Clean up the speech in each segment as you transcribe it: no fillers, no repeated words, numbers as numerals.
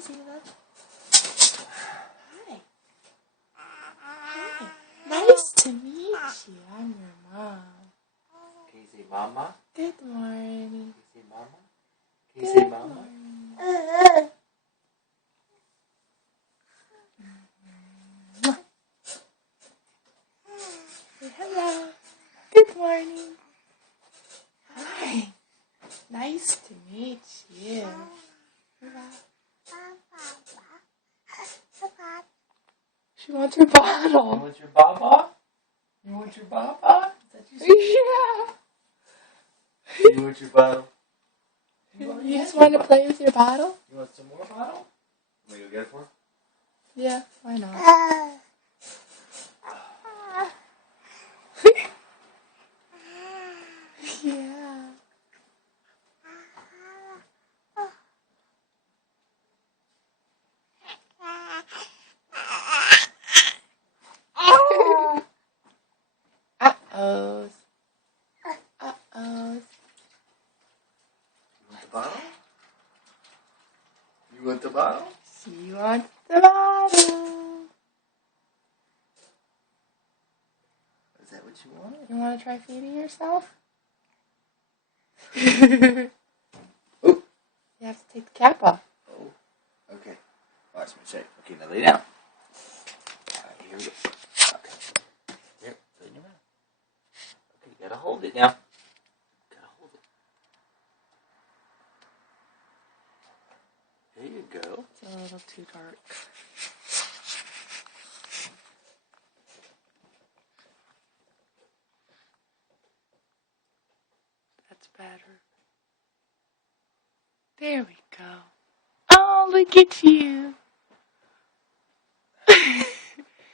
Zayla. Hi. Hi. Nice to meet you. I'm your mom. Can you say mama? Good morning. Can you say mama? Can you say mama? Say hello. Good morning. Hi. Nice to meet you. She wants her You bottle. want your baba? You want your baba? Is that you saying? Yeah. You want your bottle? You just want to play with your bottle? You want some more bottle? Let me go get it for her? Yeah, why not? Yeah. Uh-oh. Uh-oh. You want the bottle? You want the bottle? She wants the bottle. Is that what you want? You want to try feeding yourself? Oh. You have to take the cap off. Oh. Okay. Watch me shake. Okay, now lay down. Alright, here we go. Okay. Here, put it in your mouth. Okay, you gotta hold it now. Gotta hold it. There you go. It's a little too dark. That's better. There we go. Oh, look at you.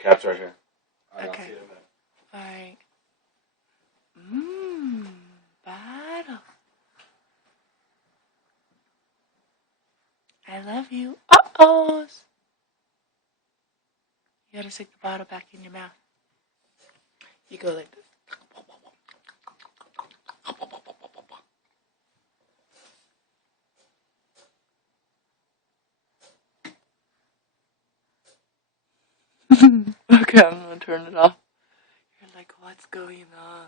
Cap's right here. Alright, Okay. I'll see you in a minute. Alright. Bottle. I love you. Uh-oh. You gotta stick the bottle back in your mouth. You go like this. Okay, I'm gonna turn it off. You're like, what's going on?